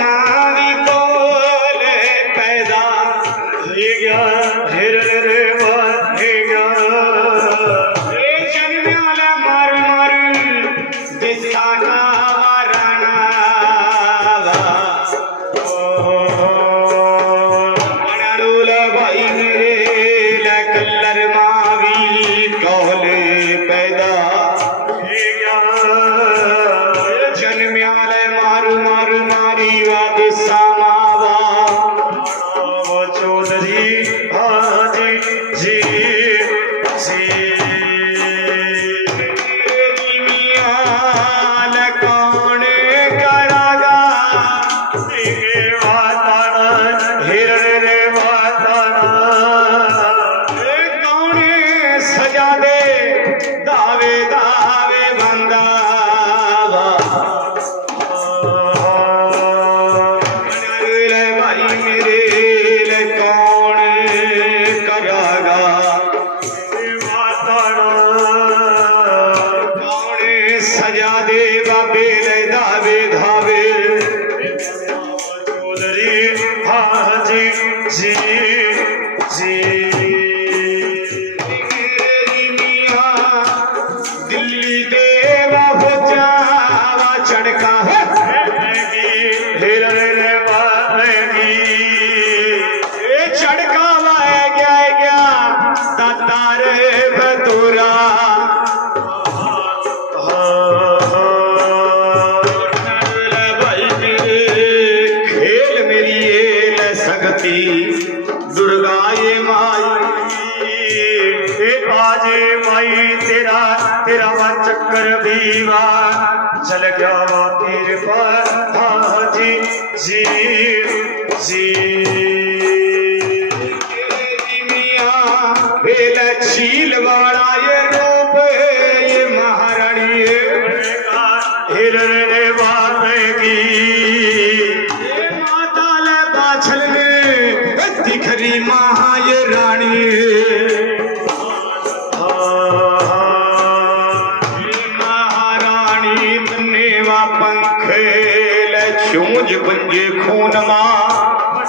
मावी कोल पैदा ही गया जन्म्याला मार मार दिसाना वाराना मनाडूल भाई मेरे कल्लर मावी कोल पैदा ही गया जन्म्याला मारू मारू मारी वाद सामावा चौधरी हाजी जी जी मियाल कौन करागा हिरण रे वाताना कौन सजा दे दावे दावे बंदा भाई मेरे कौन करागा कौन सजा दे बाबे दावे धावे चौधरी हाजी जी जी दिल्ली देवा जावा चढ़का हिरण रे वागी चढ़का वाए गया तार बतूरा भाई मेरे खेल मेरी ये सकती दुर्गा ये माई बाजे माई तेरा तेरा चक्कर बीवा चल गया तीर पर हाजी जी जी छील वाला ये रूप ये महारानी हिरण रे वागी माता ले बाछल में दिखरी महा ये रानी महारानी बनेवा पंख छूंज पंजे खून मां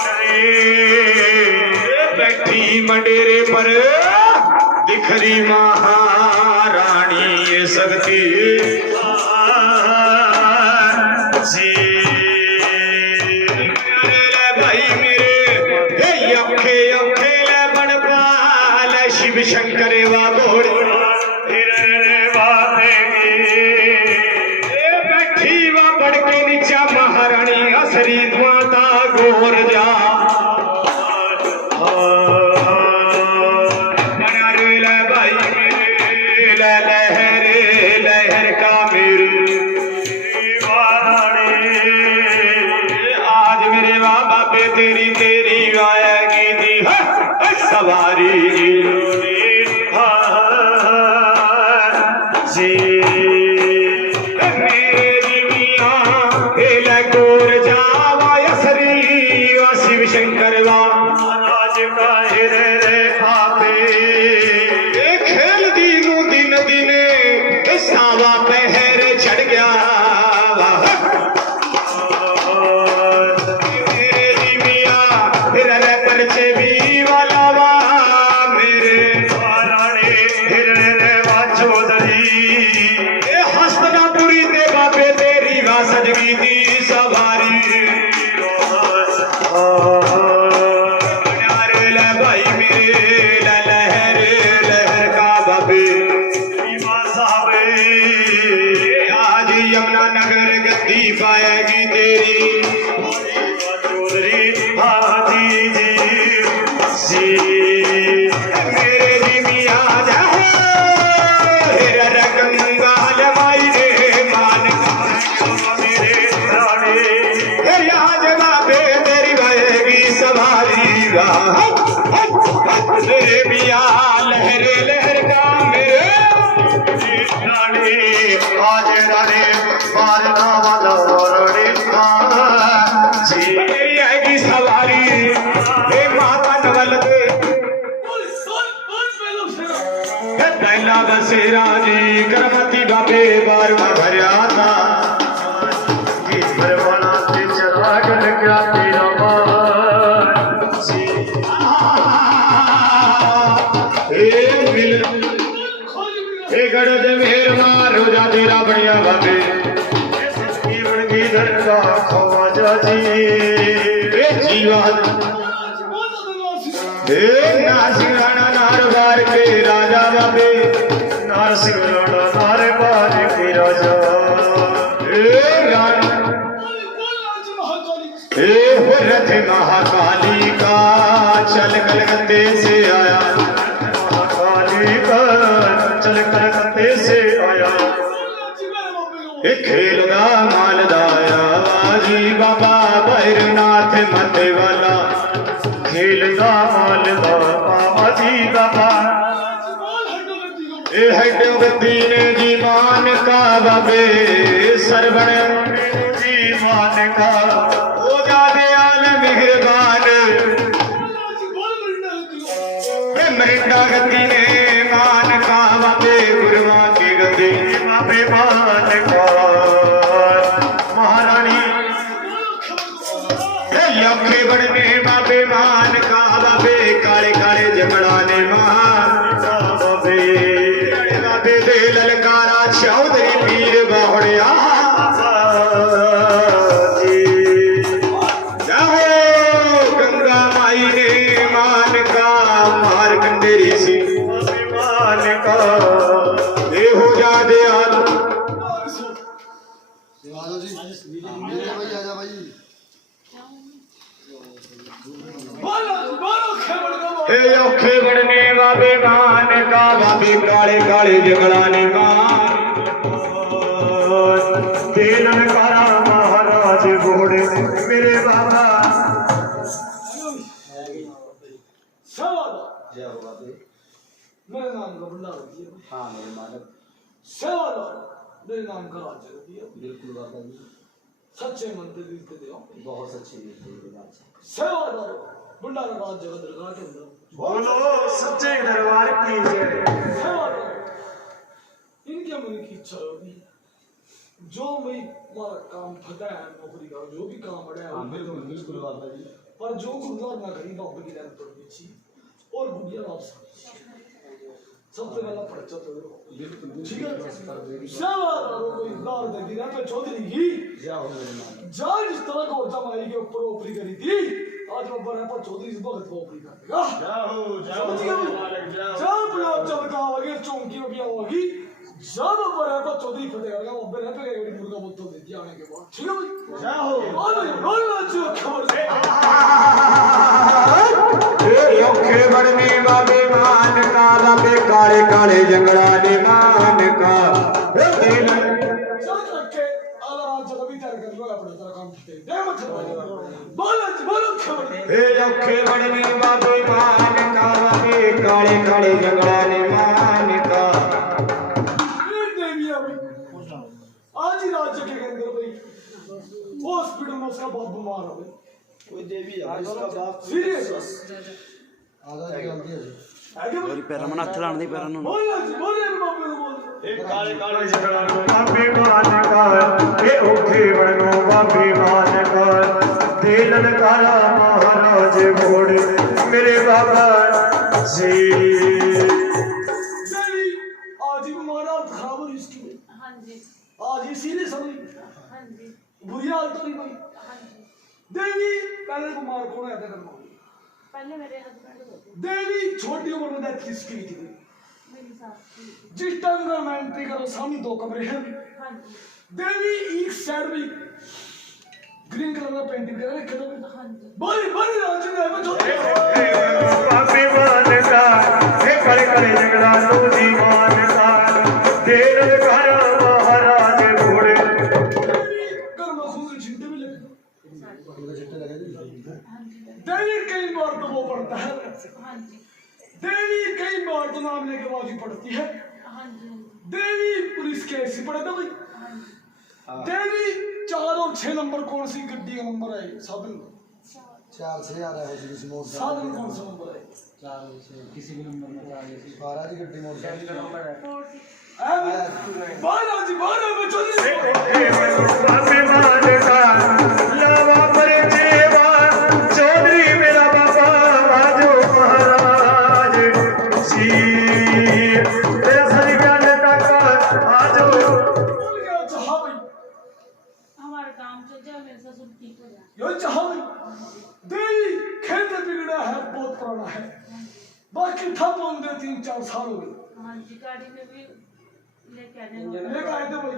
बैठी मंडेरे पर दिखरी महारानी ये सकती जी भाई मेरे अखे अखे बड़ पाल शिव शंकर वा बोल बैठी वा बढ़ के नीचा महारानी असरी माता गोर जा लहर लहर का मेरी आज मेरे बाबा पे तेरी तेरी गाएगी दी सवारी जी मेरी मियाँ गोर जावा यसरी वा शिव शंकर वा राज का रे पापे खेल दीनू दिन दिन सावा पहर चढ़ गया मेरी मियाँ हिरण परचे भी वाला वा मेरे राणे हिरण वा चौधरी हस्तनापुरी दे बाबे तेरी वा सजगी दी सवारी भाई मेरे लहर लहर का बाबे आज यमुना नगर गद्दी पाएगी तेरी चौधरी हाजी जी मेरे जी मियाँ गंगाल माई रे मान मेरे राणे आज बाबे तेरी भाएगी सवारी मेरे मियाँ लहर लहर का मेरे आज राणे मारना वाला राणे जी मेरी आएगी सवारी माता नवल दे दैला बसेरा जी करमती बाबे बार भरिया था ख्वाजा जी जीवन नासिक राणा नारवार के राजा बाबे नारसिंह राणा नारवार के राजा रथ महाकाली का चल कलकत्ते से आया महाकाली का चल कलकत्ते से आया खेलदा मालदाया जी बाबा भैरनाथ मते वाला खेलदा मालदा बाबा जी बाबा गद्दी ने जी मान का बाबे सरवण जी मान का ओ जादे आल मेहरबान मरिंदा गद्दी ने मान का बाबे गुरुआ की गद्दी बाबे मान का महारानी लखे बड़ने बाबे मान का बाबे काले काले जमड़ा ने मान बाबे बाबे दे ललकारा चौधरी पीर बावड़िया गंगा माई ने मान का मार कंडेरी सी मान का ये हो जा दे औखे बड़ने बाबे मान का बाबे काले काले जंगला ने मान तेलन कारा महाराज घोड़े मेरे बाबा मेरे नाम का भंडार होती है। हाँ मेरे मालिक सेवादार मेरे नाम का राज्य होती है। बिल्कुल बाबा जी सच्चे मन से दिल से दो बहुत सच्चे दिल से सेवादार भंडारा राज्य का दरगाह के अंदर बोलो सच्चे दरबार की जय सेवादार इनके मन की इच्छा होगी जो मैं हमारा काम फटा है नौकरी का जो भी काम पड़ा है बिल्कुल बाबा जी पर जो गुरुद्वार ना करी बाबा की लाइन तोड़ दी और बुढ़िया वापस सबसे पहला पर्चा तो बिल्कुल ठीक है सेवादारों को इकरार दे दी ना पे चौधरी ही जा जिस तरह का औरता माई के ऊपर ऊपरी करी थी आज वो बड़ा पर चौधरी से भगत को ऊपरी कर देगा जाओ प्रणाम चमका होगी चौंकी भी होगी जब बड़ा पर चौधरी फतेगा वो बड़ा पे गई मुर्गा बोल दे दिया आने के बाद ठीक है भाई जाओ बोल जो खबर से औखे बड़ने बाबे मान का बाबे काले काले जंगला ने मान का चल रखे आला राज जब भी तैयार कर लो अपना तेरा काम करते दे मत बोलो खबर औखे बड़ने बाबे मान का बाबे काले काले जंगला ने मान का देविया भाई आज ही राज्य के अंदर भाई हॉस्पिटल में उसका बाप बीमार हो गया कोई देवी है उसका बाप सीरियस आधा जल्दी है मेरी पैर में हथ लाने पैर ਨੂੰ बोल बाबे को बोल एक काले काले जगड़ा बाबे मान का ये ओखे बनो बाबे मान का तेलन कारा महाराज घोड़े मेरे बाबा जी नहीं आज ही बीमार हालत खराब हो रही इसकी हाँ जी आज ही सीरियस हो गई हाँ जी बुरी हालत हो रही भाई हाँ जी देवी पहले बीमार कौन है करना पहले मेरे हस्बैंड होते देवी छोटी उम्र में डेथ किसकी हुई थी मेरी सास की। जिस टाइम का मैं एंट्री करो सामने दो कमरे हैं हाँ जी देवी एक साइड में ग्रीन कलर का पेंटिंग कर रखे थे हाँ जी बड़ी बड़ी रांची में मैं छोटे बाबे मान का ये काले काले जगड़ा जी मान का तेलन कारा महाराज घोड़े देवी घर में खून के छींटे भी लगे हाँ जी देवी कई बार तो वो पढ़ता है हाँ जी देवी कई बार तो नाम लेके बाजी पढ़ती है हाँ जी देवी पुलिस केस ही पढ़े था भाई हाँ जी देवी 4 और 6 नंबर कौन सी गड्डी का नंबर है साधन चार से आ रहा है किसी मोड़ साधन कौन सा नंबर है चार से किसी भी नंबर में चार से 12 की गड्डी मोड़ बारह में चौधरी बाबे मान का लावा पर जेवा चौधरी मेरा बाबा आजो महाराज जी तेरा सरी ज्ञान तक आजो बोल गया अच्छा हाँ भाई हमारा काम चल जाए मेरे ससुर ठीक हो जाए। यो चाहो देवी खेत बिगड़ा है बहुत पुराना है, बाकी ठप होंगे 3-4 साल हो गए। हाँ जी, गाड़ी में भी लेके आने लेकर आए थे भाई,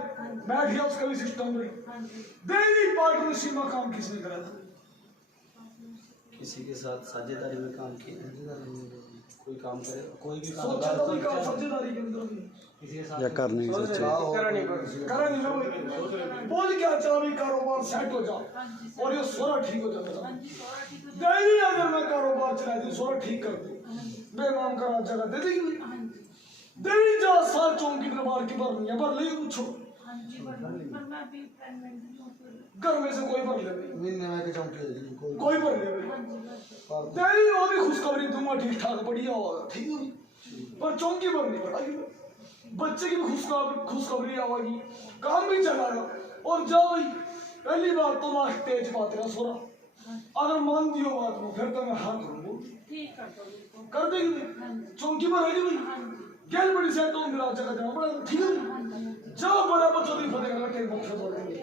बैठ गया उसका भी सिस्टम में। हाँ जी, देवी पार्टनरशिप में काम किसने करा था? किसी के साथ साझेदारी में काम किए, कोई काम करे, कोई भी काम सोचा तो काम साझेदारी के अंदर भी किसी के साथ या करने की सोचे करा नहीं ना भाई। बोल क्या चाह भी कारोबार सेट हो जाओ हाँ जी और ये सोरा ठीक हो जाता। हाँ जी, सोरा ठीक हो जाए। देवी अगर मैं कारोबार चला दी सोरा ठीक कर दूं, बेनाम का जगह दे देगी। हाँ जी, देवी जा सात चौंकी दरबार की भरनी है, भर ले पूछो हाँ जी, पर मैं भी प्रेगनेंट हूँ तो। घर में से कोई भर ले भाई, महीने में के चौंकी है जी, कोई भर ले भाई। हाँ जी, बस। देवी वो भी खुशखबरी दूंगा, ठीक ठाक बढ़िया होगा, ठीक है भाई। पर चौंकी भरनी पड़ेगी, बच्चे की भी खुशखबरी आवेगी, काम भी चलाएगा। और जाओ भाई, पहली बात तो लास्ट तेज बात है सोरा, अगर मान दियो बात में फिर तो मैं हाँ करूंगा। ठीक कर दो बिल्कुल। कर देगी भाई, चौंकी पर रहेगी भाई। हाँ जी, गैल बड़ी से तो मेरा जगह जाना पड़ेगा, ठीक है भाई। जाओ बड़ा बच्चों की फतेह का टेक बख्श बोल देंगे।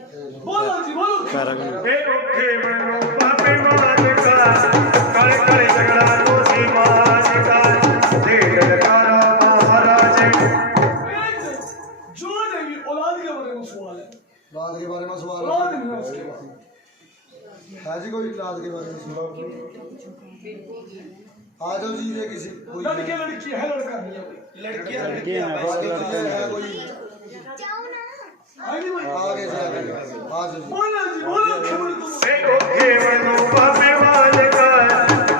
बोलो जी बोलो। हे औखे बनो बाबे मान का कल कल झगड़ा तो सी मान का दे ललकारा महाराज। जो देवी औलाद के बारे में सवाल है, लाद के बारे में सवाल औलाद नहीं है उसके बाद। है जी, कोई लाद के बारे में सवाल आ जाओ जी, ये किसी कोई लड़के लड़की है, लड़का नहीं है भाई। लड़कियां हैं, आगे है कोई आगे भाई, आगे से आगे आ जाओ जी। बोलो जी बोलो। खबर तो हे औखे बनो बाबे मान का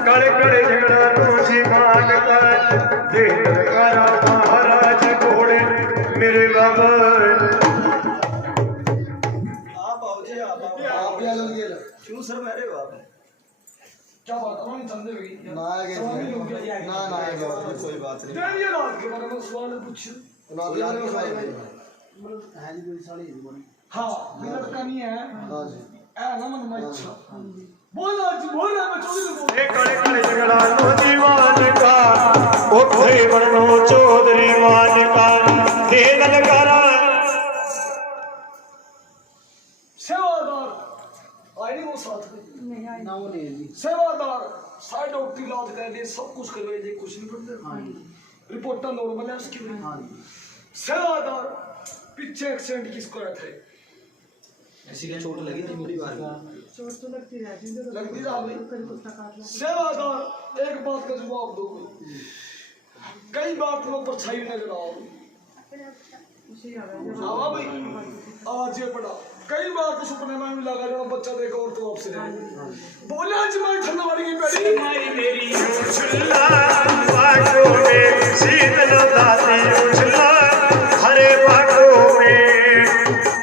कल कल झगड़ा तो सी मान का दे ललकारा महाराज घोड़े मेरे बाबा। आप आओ जी, आप भी आ जाओ जी। क्यों सर मेरे बाप क्या बात है, नहीं चंदे भाई ना आगे ना ना आगे कोई बात नहीं। देवी औलाद के बारे में सवाल पूछो। लाद के बारे में सवाल है जी, कोई साड़ी है बोली। हाँ मिनट का नहीं है, हाँ जी, ऐ ना मन में इच्छा। बोलो जी बोलो, मैं 24 बोल। हे कड़े कड़े झगड़ा तो दीवान का औखे बनो चौधरी मान का दे ललकारा। सेवादार आई नहीं वो साथ में, ना वो नहीं है जी। सेवादार साइड डॉक्टर इलाज कर दे, सब कुछ करवा दे, कुछ नहीं करते। रिपोर्ट नॉर्मल है उसकी भी। हाँ जी, सेवादार पीछे एक्सीडेंट किसको आया था? किसी के चोट लगी थी बड़ी बार चोट तो लगती रहती है, लगती रहा भाई। कभी कुत्ता काट लिया। सेवादार एक बात का जवाब दो भाई, कई बार तुम्हें परछाई नजर आओ उसी आ गया। आवा भाई, आज ये पड़ा कई बार तो सपने में भी लगा जब बच्चा देखो और तो आपसे बोले आज मैं ठंडा वाली की पैड़ी माई मेरी उछला बागों में शीतल दाते उछला हरे बागों में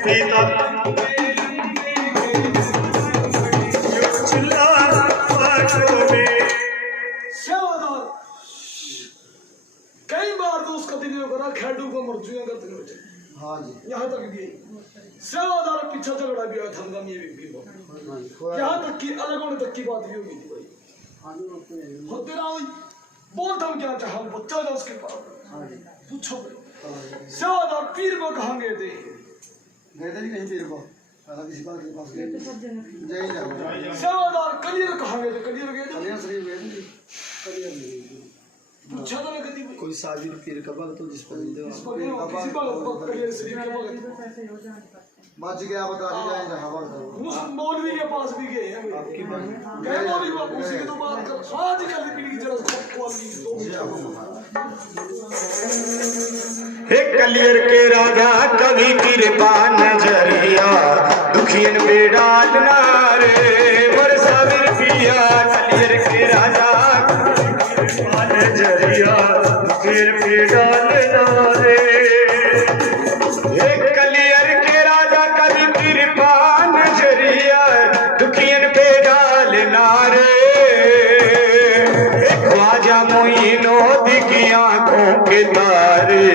पीता उछला बागों में। सेवादार कई बार तो उसका दिल करा खेडू को मर जुए करते बच्चे। हाँ जी, यहाँ तक गई सेवादार पीछे झगड़ा भी आया था, हंगामी भी हुआ। यहाँ तक की अलग होने तक की बात भी होगी थी भाई। होते ना भाई, बोलता हूँ क्या चाहा, बच्चा था उसके पास। पूछो भाई, सेवादार पीर को कहाँ गए थे? गए थे जी कहीं पीर को, पहला किसी बात के पास गए थे। जय जय सेवादार कलियर कहाँ गए थे? कलियर गए थे? कलियर शरीफ गए थे जी, कलियर नहीं गए थे। पूछा तो नहीं कभी भाई। कोई साजिद पीर का भक्त तो जिस पर इस पर नहीं हो, किसी भगत कलियर शरीफ के भगत ऐसे हो जाने पड़ते बच गया, बता दी जाए जहाँ भक्त हो। उस मौलवी के पास भी गए हैं भाई। आपकी बात गए मौलवी बाबू, उसी की तो बात कर। आज कल की पीढ़ी की जरा क्वालिटी तो हे कलियर के राजा कभी कृपा नजरिया दुखियन बेडाल नारे बरसाविर पिया। कलियर के राजा कृपा नजरिया दुखियन बेडाल नारे। हे कलियर के राजा कभी कृपा नजरिया दुखियन बेडाल नारे। ख्वाजा मोइनो दिखी आंखों के तारे।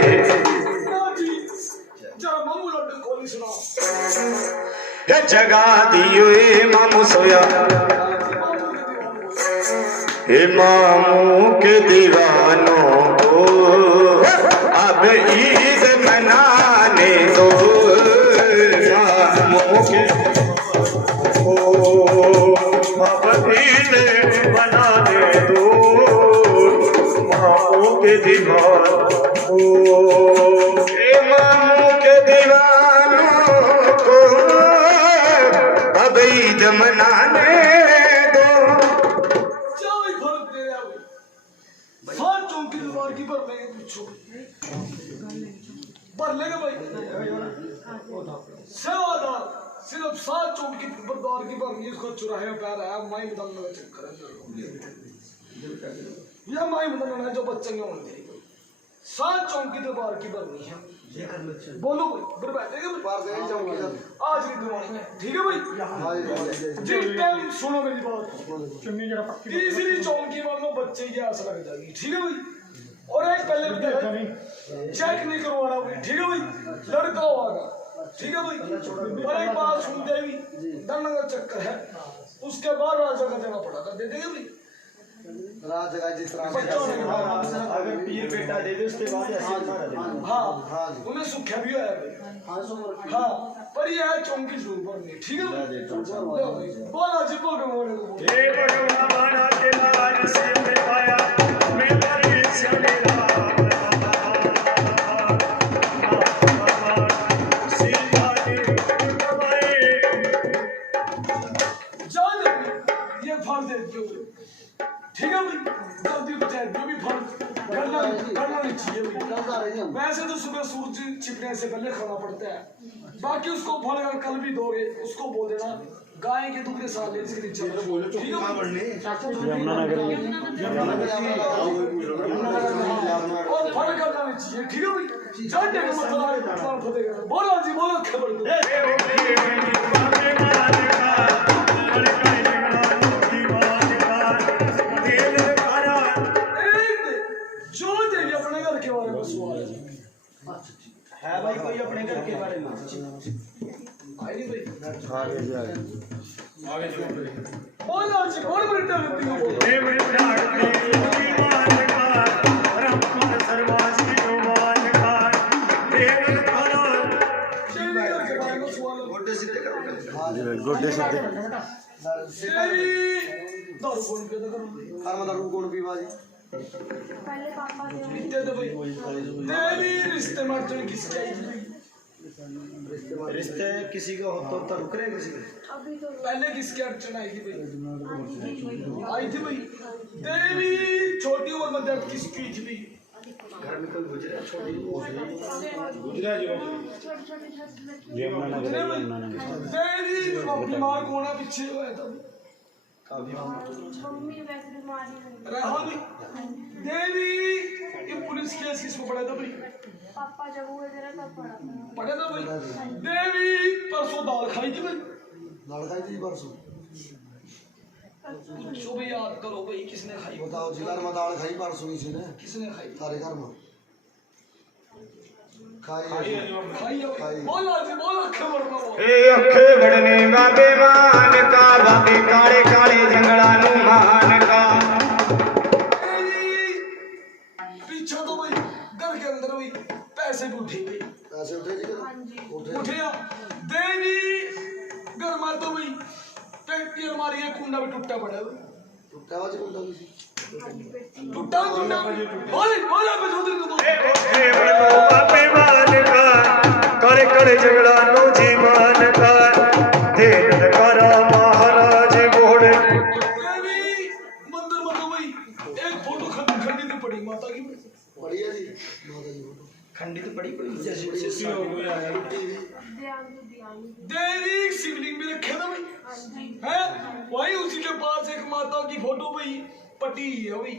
जगा दियो मामू सोया हे मामू के दीवानों को अब ईद मनाने दो। मामू के सुनाने दो। क्या भाई फर्क दे रहा है? सात चौकी दीवार की भर लेंगे, पूछो भर लेंगे भाई। सेवादार सिर्फ 7 चौकी दीवार की भरनी, इसको चुराहे पैर आया माई बदलने का चक्कर है। यह माई बदलना है जो बच्चे होंगे। 7 चौकी दीवार की भरनी है। बोलो भाई, फिर बैठेंगे आज की दीवार में, ठीक है भाई? जिस टाइम सुनो मेरी बात, तीसरी चौकी वालों बच्चे की आस लग जाएगी, ठीक है भाई? और एक पहले चेक नहीं करवाना भाई, ठीक है भाई? लड़का होगा, ठीक है भाई? और एक बात सुन दे भी, डरने का चक्कर है, उसके बाद राजा का देना पड़ा था, दे देंगे भाई? राज का जिस तरह बच्चों ने अगर पीर बेटा दे दे उसके बाद ऐसे बता दे। हाँ, उन्हें सुख्या भी आया भाई। हाँ, पर ये है चौकी जरूर भरनी, ठीक है भाई? बोला जी भगवान को। हे भगवान आते लाल से मिटाया मेरी सियाने राम सीता की कमाई। जान ये फल दे दो, ठीक है भाई? जल्दी बचाए, जो भी फल करना नहीं चाहिए भाई। वैसे तो सुबह सूरज छिपने से पहले खाना पड़ता है, बाकी उसको फल अगर कल भी दोगे उसको बोल देना गाय के दूध के साथ ले इसके नीचे, ठीक है? और फल करना नहीं चाहिए, ठीक है भाई? जानने का मतलब बोलो जी, बोलो खबर जो देवी अपने घर के बारे में सवाल है भाई कोई अपने घर के बारे में आई नहीं भाई? आगे चलो। बोलो जी, कौन मिनट लगती है बोलो? हे मान का रमन सर्वासी मान का देव खाना देवी घर के बारे में सवाल है। गोटे सीधे करो। गोड्डे सीधे देवी दारू कौन पीता करो? हर दारू कौन पीवा जी? पहले पापा ने पीते थे भाई। देवी रिश्ते में अड़चन किसकी आई थी? रिश्ते किसी का होता होता रुक रहे किसी का? अभी तो पहले किसकी अड़चन आई थी भाई? आई थी भाई। देवी छोटी उम्र में दर्द किसकी थी भाई? घर में कोई गुजरा छोटी गुजरा जी कितने भाई? देवी बीमार कौन है पीछे हुआ है तब? काफी मम्मी वैसे बीमारी है। राहुल देवी ये पुलिस केस किसको पड़ा था भाई? पापा जब हुए जरा तब पड़ा था। पढ़े था भाई? देवी परसों दाल खाई थी भाई? दाल खाई थी परसों। पूछो भाई, याद करो भाई, किसने खाई? बताओ जिगर में दाल खाई परसों ही से ने किसने खाई? सारे घर में खाई खाई है भाई। बोलो जी, बोलो खबर ना बोलो। ए अखे बढ़ने बाबे मान का, बाबे काले काले जंगला नु मान का। पीछे तो भाई घर के अंदर भाई पैसे भी उठे भाई, पैसे उठे जी हाँ जी। उठे आ। देवी घर में तो भाई पेटी अलमारी है, कुंडा भी टूटा पड़ा है भाई। टूटा हुआ जी कुंडा भी टूटा कुंडा बोले बोले पे जोधरी को बोले। हे बड़ो बापे मान का करे करे झगड़ा नो जी मान का देन करा महाराज घोड़े। देवी मंदिर में तो भाई एक फोटो खंडित पड़ी माता की बढ़िया जी माता जी फोटो खंडित पड़ी कोई जैसे देवी शिवलिंग भी रखे ना भाई हाँ जी। है, वही उसी के पास एक माता की फोटो भाई पटी है भाई।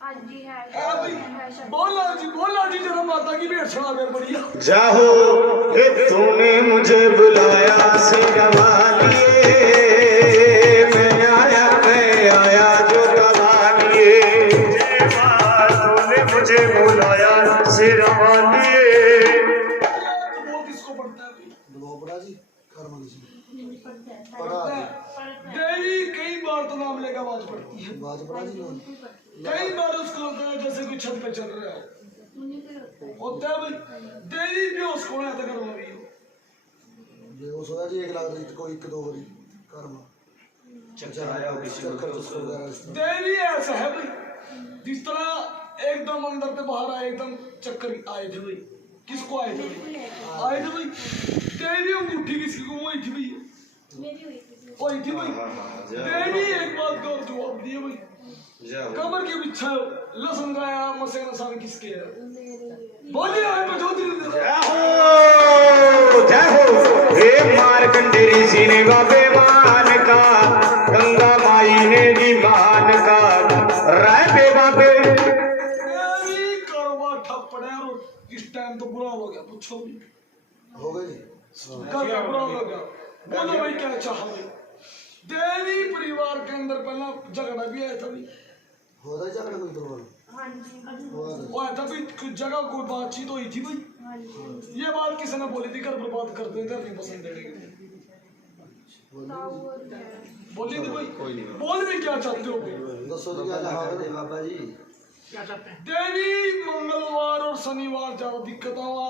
हाँ जी है। है भाई। बोला जी जरा माता की भेंट सुना मेरे बढ़िया। जाहो ए तूने मुझे बुलाया सिरवा लिए, मैं आया जो गवा लिए। तूने मुझे बुलाया सिरवा लिए। वो किसको पढ़ता है भाई? दबाव पड़ा जी घर में किसी पढ़ता है। देवी कई बार तो नाम लेकर आवाज पड़ती है, बाज पड़ा जी नाम कई बार उसको होता है जैसे कोई छत पे चल रहा है, होता है भाई। देवी भी उसको नहीं आता कर रही हो। बेहोश होया जी 1 लाख दी कोई 1-2 बारी घर में चक्कर आया हो किसी को उसको वगैरह इस तरह। देवी ऐसा है भाई, जिस तरह एकदम अंदर से बाहर आए, एकदम चक्कर आए थे भाई। किसको आए थे भाई? आए थे भाई। देवी अंगूठी किसकी गुम हुई थी भाई? मेरी हुई थी हुई थी भाई। देवी एक बात का जवाब दिए भाई, कमर के पीछे लहसुन गाया मसे नसान किसके है? बोलिए आए बजोदरी जय हो। हे मार्कंडे ऋषि ने बाबे मान का, गंगा माई ने जी मान का, राय पे बाबे देवी करवा ठप्पड़े और इस टाइम तो बुरा हो गया, पूछो भी हो गई करवा बुरा हो गया। बोलो भाई क्या चाहा भाई? देवी परिवार के अंदर पहला झगड़ा भी आया था भाई, होता झगड़ा कोई करवा हाँ जी वो आया था भाई, कुछ जगह कोई बातचीत हुई थी भाई। हाँ जी ये बात किसी ने बोली थी, घर बर्बाद कर दो, इधर नहीं पसंद देने ताऊ और है। बोली थी भाई। बोल भी क्या चाहते हो भाई? दसो जी क्या चाहते बाबा जी देवी मंगलवार और शनिवार ज्यादा दिक्कत हुआ,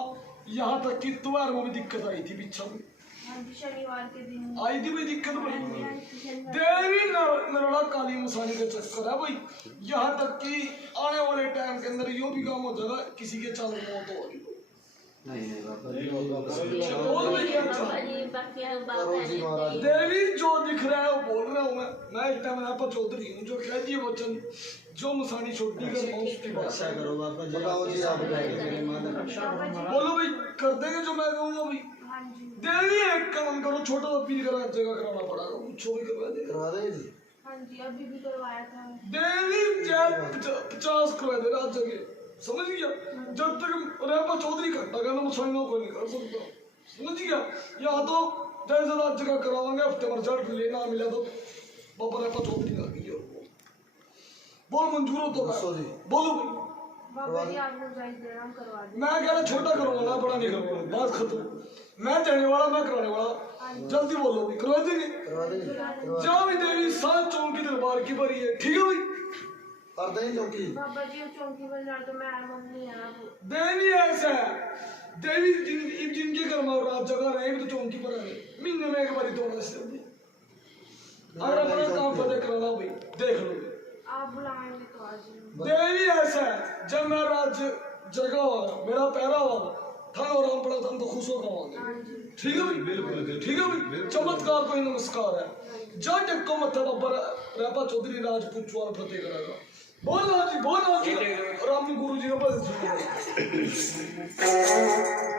यहाँ तक कि इतवार में भी दिक्कत आई थी पीछा में, हाँ जी शनिवार के दिन आई थी भाई दिक्कत हाँ भाई। जी, हाँ जी, शनिवार देवी नरड़ा काली मसानी का चक्कर है भाई, यहाँ तक कि आने वाले टाइम के अंदर यो भी काम हो जाएगा, किसी के चाल मौत होगी। नहीं बाबा जी बोल भी क्या चाह? करो जी महाराज देवी जो दिख रहा है वो बोल रहा हूँ मैं एक टाइम यहाँ पर चौधरी हूँ, जो कह दिए वचन जो मसानी छोटी कर पाऊँ उसकी बात ऐसा करो बाबा जी, बताओ जी आप मेरे माता बाबा जी बोलो भाई, कर देंगे जो मैं कहूँगा भाई। हाँ जी देवी एक काम करो, छोटा सा पीर करा जगह कराना पड़ेगा, कुछ भी करवा दे। करवा देंगे जी हाँ जी अभी भी करवाया था। देवी जैल 50 करवा दे रात जगह, समझ गया? जब तक रेपा चौधरी करता कहना मुझे कोई नहीं कर सकता, समझ गया? या तो जैसे रात जगह करावांगे, हफ्ते में रिजल्ट लेना मिला तो बाबा रेपा चौधरी आ गई। बोल मंजूर हो तो दसो जी बोलो भाई। बाबा जी आपको जाइज देना हम करवा दें। मैं कह रहा छोटा करवाना, बड़ा नहीं करवाना, बात खत्म। मैं देने वाला, मैं कराने वाला, जल्दी बोलो भाई, करवा देंगे। करवा देंगे करवा जहाँ भी देवी 7 चौकी दरबार की बरी है, ठीक है भाई? कर देंगे चौकी बाबा जी अब चौकी पर जाए तो मैं मम्मी है आप देवी ऐसा है, देवी जिनके घर में रात जगह रहे भी तो चौकी पर रहे, महीने में एक बारी दौड़ना से अगर अपना काम पता कराना भाई, देख लो भाई। आप बुलाएंगे तो आ जाइए। देवी ऐसा है, जब मैं रात जगह होगा, मेरा पैरा होगा, थाना और हम पड़ा था, हम तो खुश होकर आवांगे। हाँ जी ठीक है भाई? बिल्कुल ठीक है भाई। चमत्कार को ही नमस्कार है। जा टक्को मत बाबा रेपा चौधरी राजपूत चौर फतेह करेगा। बोल जी राम गुरु जी ने बस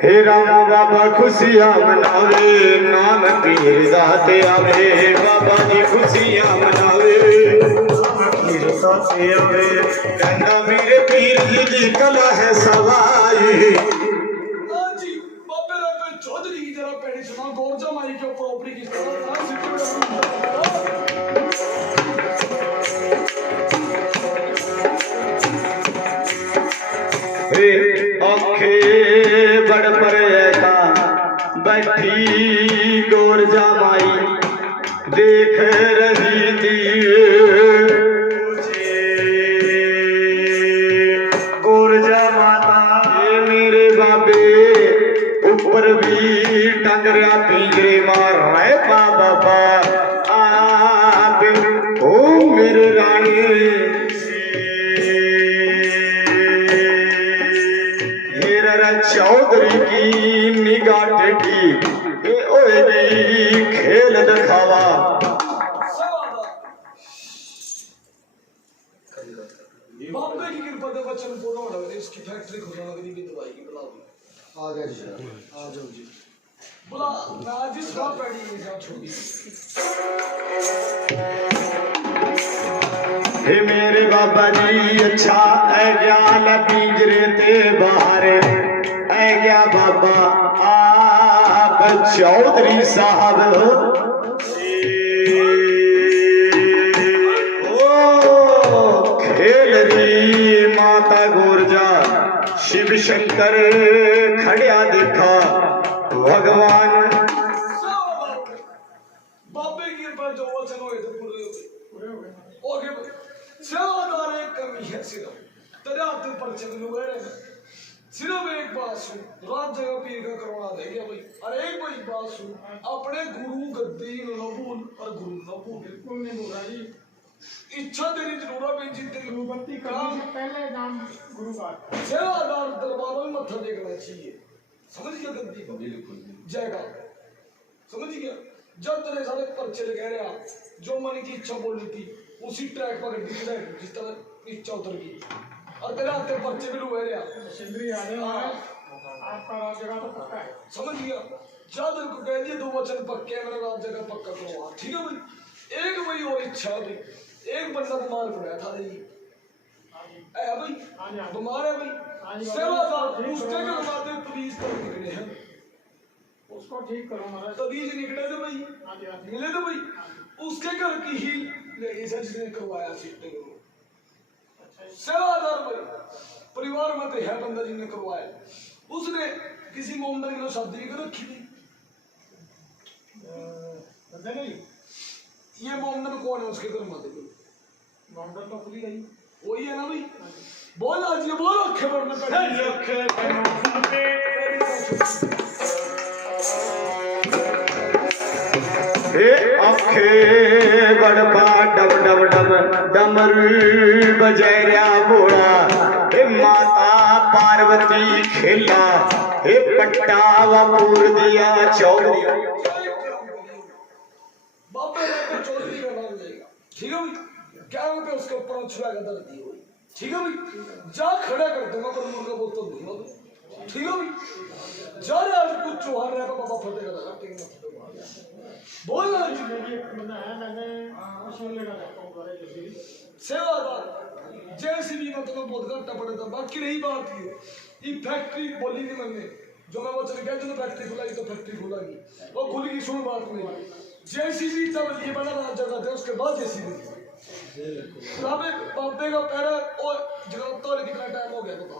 हे राम बाबा खुशियाँ मनावे, नाम पीर दाते आवे, बाबा जी खुशियाँ मनावे, साथे आवे कहना मेरे पीर जी की कला है सवाई। जी बाबे रेपा चौधरी की जरा पहले सुना, गोरजा माई के प्रॉपर्टी की तरह औखे बड़ पर का बैठी गोरजा माई देख रही थी, गोरजा माता ये मेरे बाबे ऊपर भी टंग रहा पिंजरे मार रहे बाबा आप ओ मेरे रानी। चौधरी की निगाह टेढ़ी, ओए जी खेल दिखावा। बाबे की कृपा से बच्चन पूरा हो गया, इसकी फैक्ट्री खुलने लगी भी दवाई की बुला आ गए जी आ जाओ जी बुला मैं आज ही सुबह पैडी नहीं जा छोड़ी। हे मेरे बाबा जी अच्छा ऐ ज्ञान पिंजरे ते बाहर ऐ गया बाबा आप चौधरी साहब ओ खेल रही माता गोरजा शिव शंकर खड़िया देखा भगवान। बाबे की कृपा जो वचन हुए थे पूरे हो गए। ओके सेवादार एक कमी है, सिर्फ तेरे हाथ पर चल गए, सिर्फ एक बात सुन, रात जगह पीर का करवा दे गया भाई। अरे एक भाई बात सुन, अपने गुरु गद्दी न भूल और गुरु न भूल। बिल्कुल नहीं बोल रहा जी, इच्छा तेरी जरूर है जी, तेरी गुरुबंती काम पहले नाम गुरु का सेवादार दरबारों में मत्था टेकना चाहिए, समझ गया? गद्दी को जय का समझ गया? जब तेरे सारे पर्चे लगे रहा जो मन की इच्छा बोल रही थी उसी ट्रैक पर गड्डी चढ़ाई जिस तरह इच्छा उतर गई और तेरे हाथ में पर्चे भी लुए रहा सिंदरी आ जाए आपका राज जगह तो पक्का है। समझ गया जा दिल को कह दिए 2 वचन पक्के हैं मेरा राज जगह पक्का करवा ठीक है भाई एक भाई और इच्छा भाई एक बंदा बीमार पड़ा था भाई बीमार है भाई सेवादार उसके घर वाले पुलिस पर निकले हैं उसको ठीक करो महाराज। तबीज निकले थे भाई मिले थे भाई उसके घर की ही लेडीज है जिसने करवाया सीटे को सेवादार भाई परिवार में तो है बंदा जिसने करवाया उसने किसी मोहम्मद की शादी नहीं कर रखी थी बंदे नहीं ये मोहम्मद कौन है उसके घर में मोहम्मद तो खुली गई वही है ना भाई बोल आज ये बोलो अखे बढ़ने हे अखे बड़बा डब डब डब डमरू बजैरिया बोला हे माता पार्वती खेला हे पट्टावा पूर दिया चौधरी बाबा रहते चौधरी का नाम लेगा ठीक है भाई क्या होता है उसके ऊपर छुआ का दर्द दी हुई ठीक है भाई जा खड़ा कर दूंगा पर मुर्गा बोल तो दूंगा ठीक है भाई जा रे आज कुछ चौहान रहा बाबा फटेगा लगा ठीक है बोल ना बंदा है मैंने मशीन लेना चाहता हूँ बारे जैसे सेवादार जैसे भी मतलब बहुत घंटा पड़ा था बाकी रही बात ये फैक्ट्री बोली नहीं मैंने जो मैं वो चल गया जो फैक्ट्री खुलाई तो फैक्ट्री खुलागी वो खुल गई सुन बात नहीं जैसी भी तब ये बना रहा जगह थे उसके बाद जैसी भी बाबे का पैरा और जगह तो कितना टाइम हो गया बता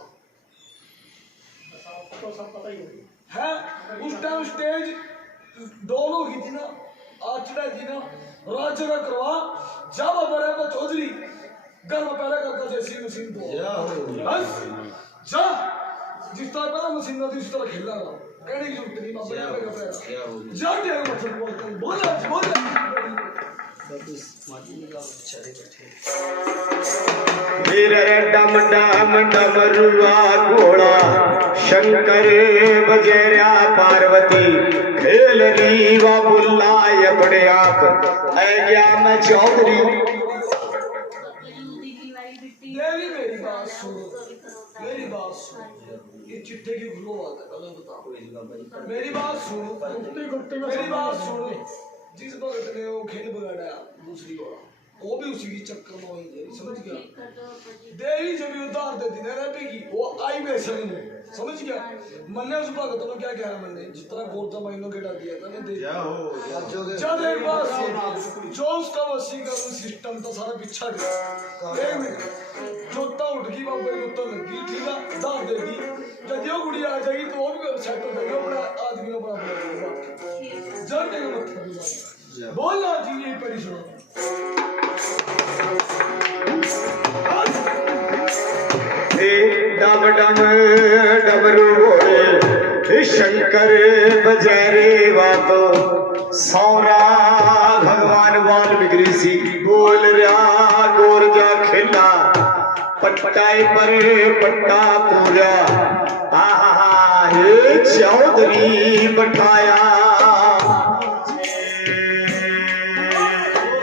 तो सब पता ही होगी है उस टाइम स्टेज डोल होगी थी ना आज चढ़ाई थी ना राज जगह करवा जा बाबा रे चौधरी घर में पैरा करता जैसी मशीन तो बस जा जिस तरह पहला मशीन थी उसी तरह खेलना रहा कहने की जरूरत नहीं बाबा का पैरा जा तेरे मतलब बोल मेरे डम डम डमरुआ घोड़ा शंकर बजैरिया पार्वती खेल रीवा बुल्लाय अपने आप ऐ गया मैं चौधरी देवी मेरी बात सुनो मेरी बात सुनो ये चिट्ठे की भूलो बात है पहले बताओ मेरी बात सुनो मेरी बात सुनो जिस भगत ने वो खेल बिगाड़ा दूसरी बार वो भी उसी की चक्कर में वही जाए समझ गया देवी जब भी उधार देती ना रहेगी वो आई वैसे नहीं समझ गया मैंने उस भगत को क्या कहा मैंने जिस तरह गोरता महीनों के डाल दिया था मैं दे जब एक बार जो उसका वसीकरण सिस्टम था सारा बिछा गया एक मिनट जोता उठ गई बाबा की तो लगी ठीक है दार दे दी जब ये गुड़ी आ जाएगी तो वो भी सेट हो जाएगा अपना आदमी अपना जड़ने का मतलब बोलना जी ये परी सुनो डम डम डमरू घोड़े शंकर बजैरे वातो सौरा भगवान वाल्मीकि ऋषि बोल रहा गोरजा खिला पट्टाई पर पट्टा पूरा आहा हे चौधरी बैठाया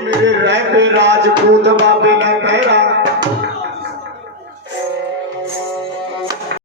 मेरे रहते राजपूत बाबे ने कह